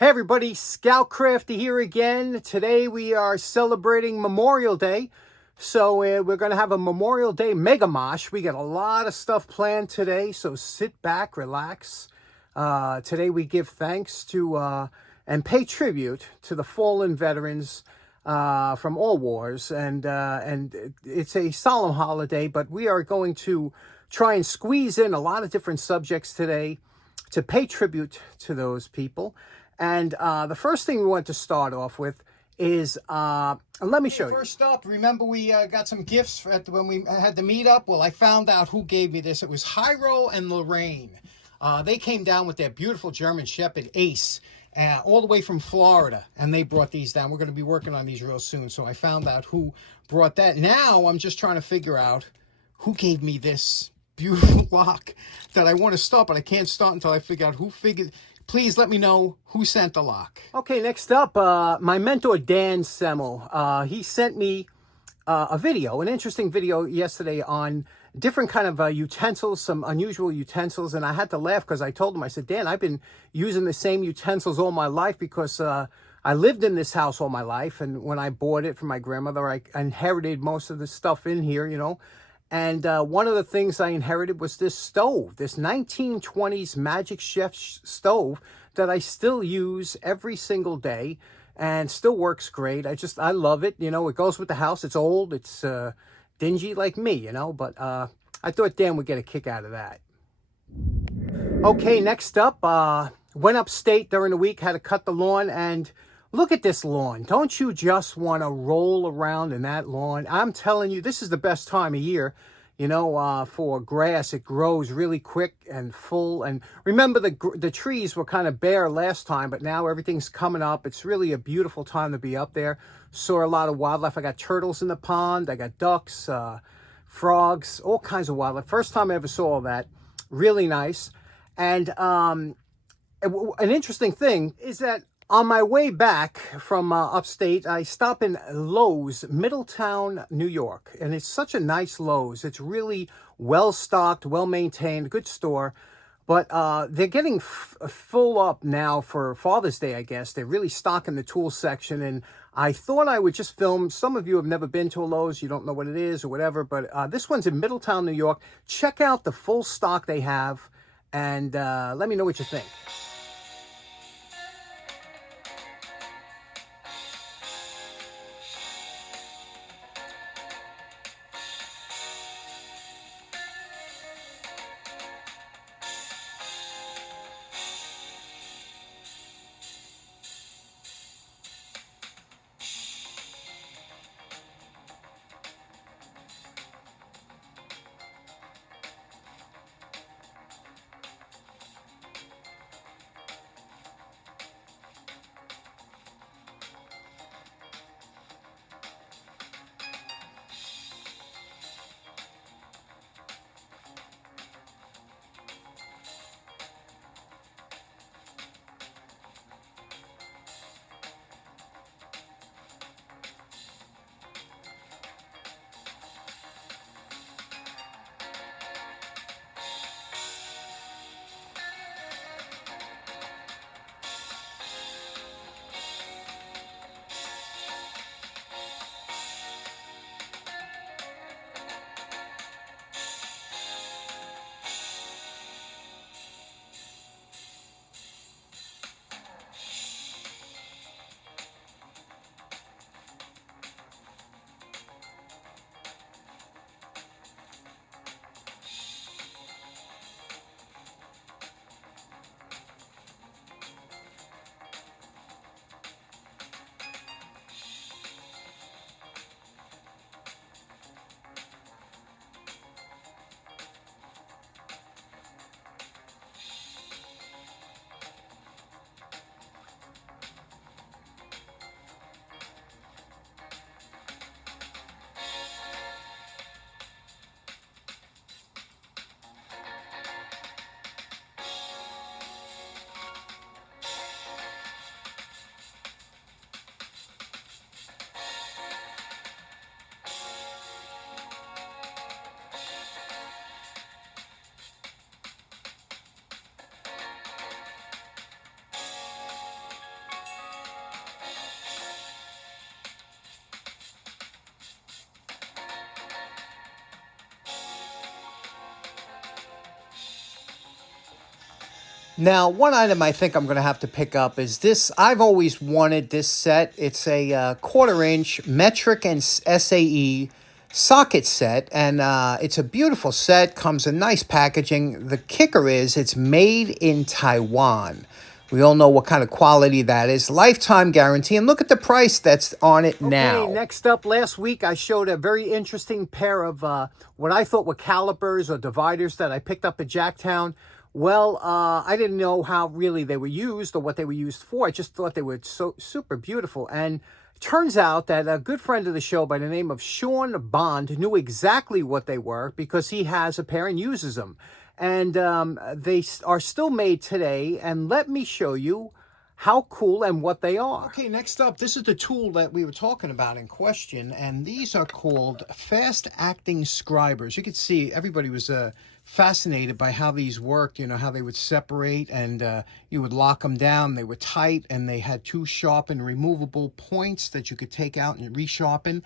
Hey everybody, Scoutcrafty here again. Today we are celebrating Memorial Day. So we're going to have a Memorial Day Mega Mosh. We got a lot of stuff planned today, so sit back, relax. Today we give thanks to and pay tribute to the fallen veterans from all wars. And it's a solemn holiday, but we are going to try and squeeze in a lot of different subjects today to pay tribute to those people. And the first thing we want to start off with is, let me show you. First up, remember we got some gifts when we had the meetup? Well, I found out who gave me this. It was Hyro and Lorraine. They came down with their beautiful German Shepherd, Ace, all the way from Florida, and they brought these down. We're going to be working on these real soon, so I found out who brought that. Now I'm just trying to figure out who gave me this beautiful lock that I want to start, but I can't start until I figure out who figured. Please let me know who sent the lock. Okay, next up, my mentor, Dan Semmel. He sent me a video, an interesting video yesterday on different kind of utensils, some unusual utensils. And I had to laugh because I told him, I said, Dan, I've been using the same utensils all my life because I lived in this house all my life. And when I bought it from my grandmother, I inherited most of the stuff in here, you know. And one of the things I inherited was this stove, this 1920s Magic Chef stove that I still use every single day and still works great. I love it. You know, it goes with the house. It's old. It's dingy like me, you know, but I thought Dan would get a kick out of that. Okay, next up, went upstate during the week, had to cut the lawn, and look at this lawn. Don't you just want to roll around in that lawn? I'm telling you, this is the best time of year, you know, for grass. It grows really quick and full. And remember, the trees were kind of bare last time, but now everything's coming up. It's really a beautiful time to be up there. Saw a lot of wildlife. I got turtles in the pond. I got ducks, frogs, all kinds of wildlife. First time I ever saw all that. Really nice. And an interesting thing is that on my way back from upstate, I stop in Lowe's, Middletown, New York. And it's such a nice Lowe's. It's really well-stocked, well-maintained, good store. But they're getting full up now for Father's Day, I guess. They're really stocking the tool section. And I thought I would just film. Some of you have never been to a Lowe's. You don't know what it is or whatever. But this one's in Middletown, New York. Check out the full stock they have. And let me know what you think. Now, one item I think I'm going to have to pick up is this. I've always wanted this set. It's a 1/4-inch metric and SAE socket set, and it's a beautiful set. Comes in nice packaging. The kicker is it's made in Taiwan. We all know what kind of quality that is. Lifetime guarantee. And look at the price that's on it now. Okay, next up, last week I showed a very interesting pair of what I thought were calipers or dividers that I picked up at Jacktown. Well, I didn't know how really they were used or what they were used for. I just thought they were so super beautiful. And turns out that a good friend of the show by the name of Sean Bond knew exactly what they were because he has a pair and uses them. And they are still made today. And let me show you how cool and what they are. Okay, next up, this is the tool that we were talking about in question. And these are called fast-acting scribers. You can see everybody was fascinated by how these worked, you know, how they would separate and you would lock them down. They were tight and they had two sharp and removable points that you could take out and resharpen.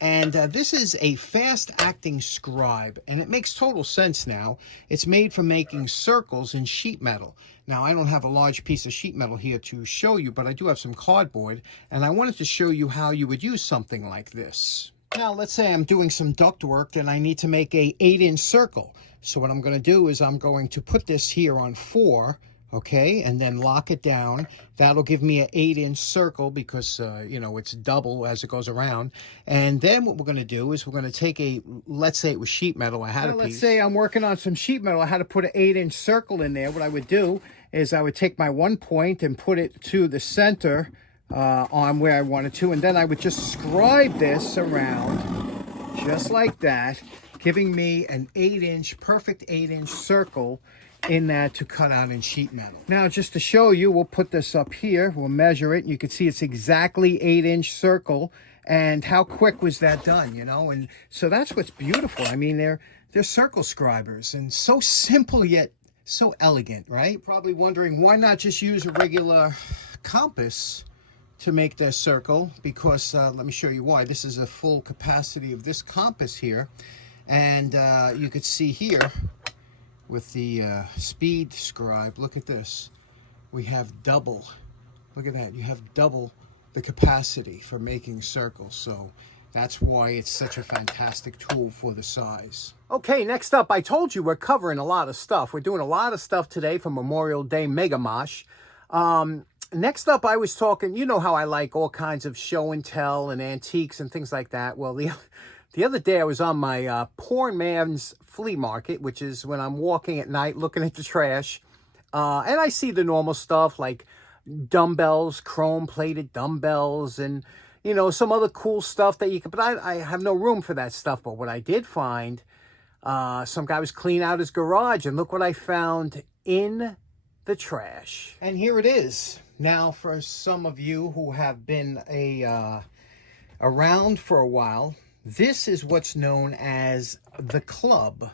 And this is a fast-acting scribe, and it makes total sense now. It's made for making circles in sheet metal. Now, I don't have a large piece of sheet metal here to show you, but I do have some cardboard, and I wanted to show you how you would use something like this. Now, let's say I'm doing some duct work, and I need to make a 8-inch circle. So what I'm going to do is I'm going to put this here on 4, okay, and then lock it down. That'll give me an 8-inch circle because, you know, it's double as it goes around. And then what we're going to do is we're going to take a, let's say it was sheet metal. I had a piece. Let's say I'm working on some sheet metal. I had to put an 8-inch circle in there. What I would do is I would take my one point and put it to the center on where I wanted to. And then I would just scribe this around just like that, giving me an 8-inch, perfect 8-inch circle in that to cut out in sheet metal. Now, just to show you, we'll put this up here. We'll measure it. You can see it's exactly 8-inch circle. And how quick was that done, you know? And so that's what's beautiful. I mean, they're circle scribers and so simple yet so elegant, right? You're probably wondering why not just use a regular compass to make that circle, because let me show you why. This is a full capacity of this compass here. And you could see here with the speed scribe, look at this. We have double, look at that. You have double the capacity for making circles. So that's why it's such a fantastic tool for the size. Okay, next up, I told you we're covering a lot of stuff. We're doing a lot of stuff today for Memorial Day Mega Mosh. Next up, I was talking, you know how I like all kinds of show and tell and antiques and things like that. Well, the other day I was on my Poor Man's Flea Market, which is when I'm walking at night looking at the trash. And I see the normal stuff like dumbbells, chrome-plated dumbbells, and, you know, some other cool stuff that you could, but I have no room for that stuff. But what I did find, some guy was cleaning out his garage, and look what I found in the trash. And here it is. Now, for some of you who have been around for a while, this is what's known as the club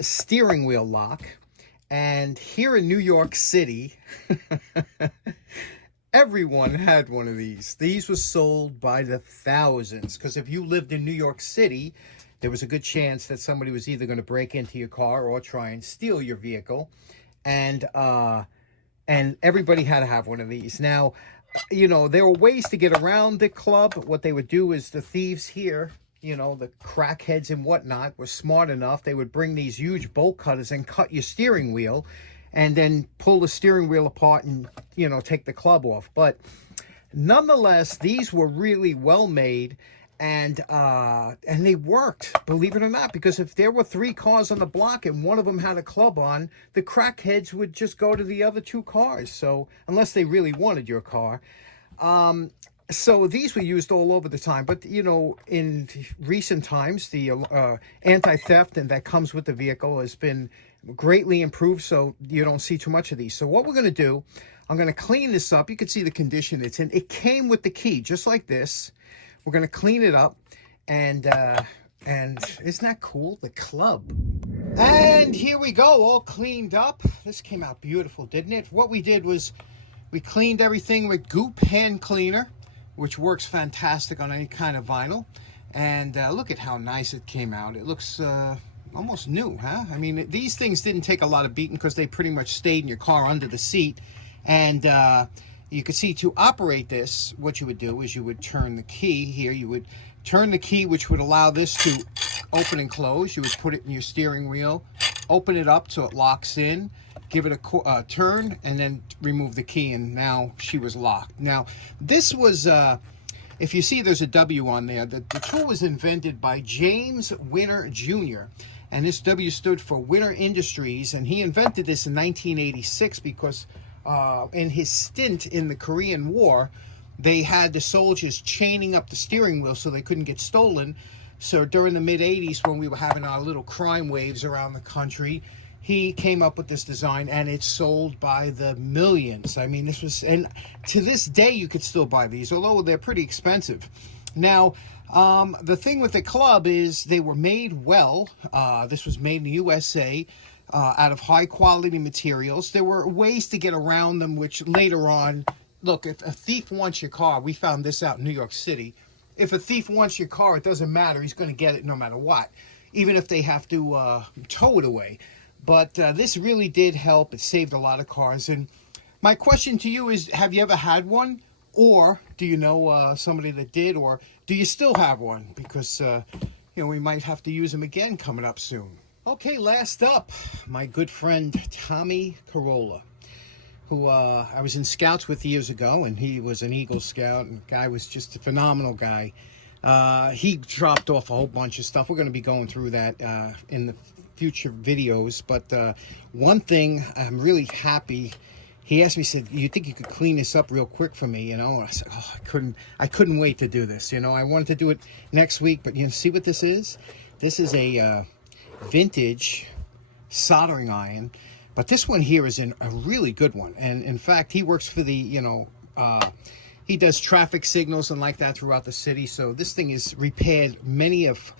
steering wheel lock. And here in New York City, everyone had one of these. These were sold by the thousands, because if you lived in New York City, there was a good chance that somebody was either going to break into your car or try and steal your vehicle. And everybody had to have one of these. Now, you know, there were ways to get around the club. What they would do is the thieves here, you know, the crackheads and whatnot, were smart enough. They would bring these huge bolt cutters and cut your steering wheel and then pull the steering wheel apart and, you know, take the club off. But nonetheless, these were really well made. And they worked, believe it or not, because if there were 3 cars on the block and one of them had a club on, the crackheads would just go to the other 2 cars. So unless they really wanted your car. So these were used all over the time. But, you know, in recent times, the anti-theft and that comes with the vehicle has been greatly improved. So you don't see too much of these. So what we're going to do, I'm going to clean this up. You can see the condition it's in. It came with the key, just like this. We're going to clean it up, and isn't that cool? The club. And here we go, all cleaned up. This came out beautiful, didn't it? What we did was we cleaned everything with Goop hand cleaner, which works fantastic on any kind of vinyl. And look at how nice it came out. It looks almost new, huh? I mean, these things didn't take a lot of beating because they pretty much stayed in your car under the seat. And you could see to operate this, what you would do is you would turn the key here. You would turn the key, which would allow this to open and close. You would put it in your steering wheel, open it up so it locks in, give it a turn, and then remove the key, and now she was locked. Now, this was, if you see there's a W on there, the tool was invented by James Winter Jr., and this W stood for Winter Industries, and he invented this in 1986 because in his stint in the Korean War, they had the soldiers chaining up the steering wheel so they couldn't get stolen. So during the mid-'80s, when we were having our little crime waves around the country, he came up with this design, and it's sold by the millions. I mean, this was, and to this day, you could still buy these, although they're pretty expensive. Now, the thing with the club is they were made well. This was made in the USA out of high-quality materials. There were ways to get around them, which later on, look, if a thief wants your car, we found this out in New York City. If a thief wants your car, it doesn't matter. He's going to get it no matter what, even if they have to tow it away. But this really did help. It saved a lot of cars. And my question to you is, have you ever had one? Or do you know somebody that did? Or do you still have one? Because, we might have to use them again coming up soon. Okay, last up, my good friend Tommy Carolla, who I was in Scouts with years ago, and he was an Eagle Scout, and the guy was just a phenomenal guy. He dropped off a whole bunch of stuff. We're going to be going through that in the future videos, but one thing I'm really happy, he asked me, he said, you think you could clean this up real quick for me, And I said, oh, I couldn't wait to do this, I wanted to do it next week, but see what this is? This is a vintage soldering iron, but this one here is a really good one, and in fact, he works for the, he does traffic signals and like that throughout the city, so this thing is repaired many of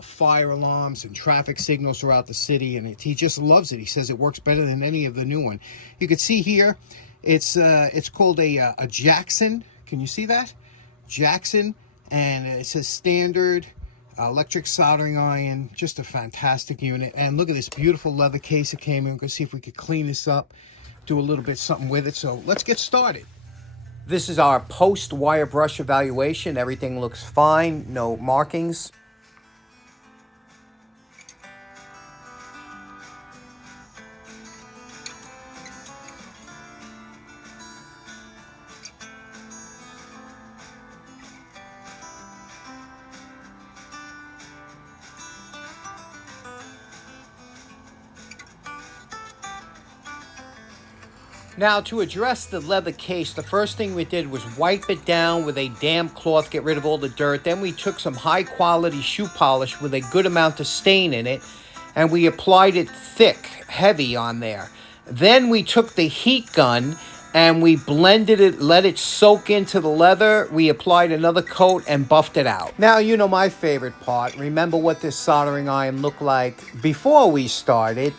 fire alarms and traffic signals throughout the city, and he just loves it. He says it works better than any of the new one. You can see here, it's called a Jackson. Can you see that? Jackson, and it says standard electric soldering iron. Just a fantastic unit. And look at this beautiful leather case it came in. We're going to see if we could clean this up, do a little bit something with it. So let's get started. This is our post wire brush evaluation. Everything looks fine, no markings. Now, to address the leather case, the first thing we did was wipe it down with a damp cloth, get rid of all the dirt. Then we took some high-quality shoe polish with a good amount of stain in it, and we applied it thick, heavy on there. Then we took the heat gun and we blended it, let it soak into the leather. We applied another coat and buffed it out. Now, my favorite part. Remember what this soldering iron looked like before we started.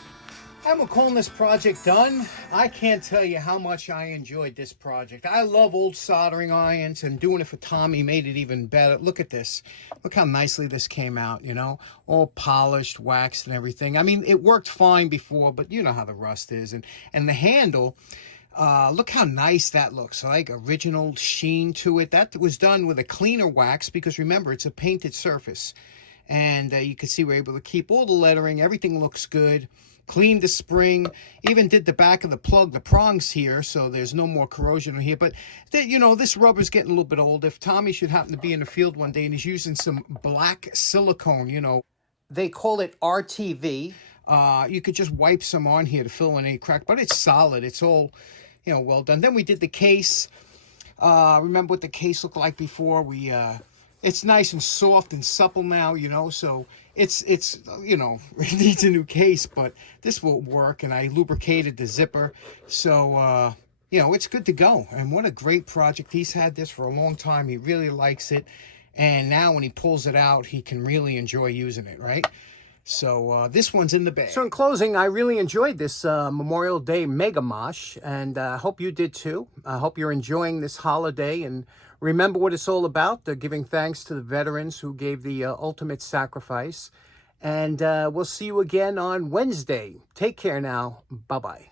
And we're calling this project done. I can't tell you how much I enjoyed this project. I love old soldering irons, and doing it for Tommy made it even better. Look at this. Look how nicely this came out, all polished, waxed, and everything. I mean, it worked fine before, but you know how the rust is. And the handle, look how nice that looks, like original sheen to it. That was done with a cleaner wax because remember, it's a painted surface. And you can see we're able to keep all the lettering. Everything looks good. Cleaned the spring, even did the back of the plug, the prongs here, so there's no more corrosion here. But, this rubber's getting a little bit old. If Tommy should happen to be in the field one day and he's using some black silicone, they call it RTV. You could just wipe some on here to fill in any crack, but it's solid. It's all, well done. Then we did the case. Remember what the case looked like before? It's nice and soft and supple now, so it's it needs a new case, but this will work. And I lubricated the zipper, so it's good to go. And what a great project. He's had this for a long time. He really likes it, and now when he pulls it out, he can really enjoy using it, right? So this one's in the bag. So in closing, I really enjoyed this Memorial Day Mega Mosh, and I hope you did too. I hope you're enjoying this holiday, and remember what it's all about, giving thanks to the veterans who gave the ultimate sacrifice. And we'll see you again on Wednesday. Take care now. Bye-bye.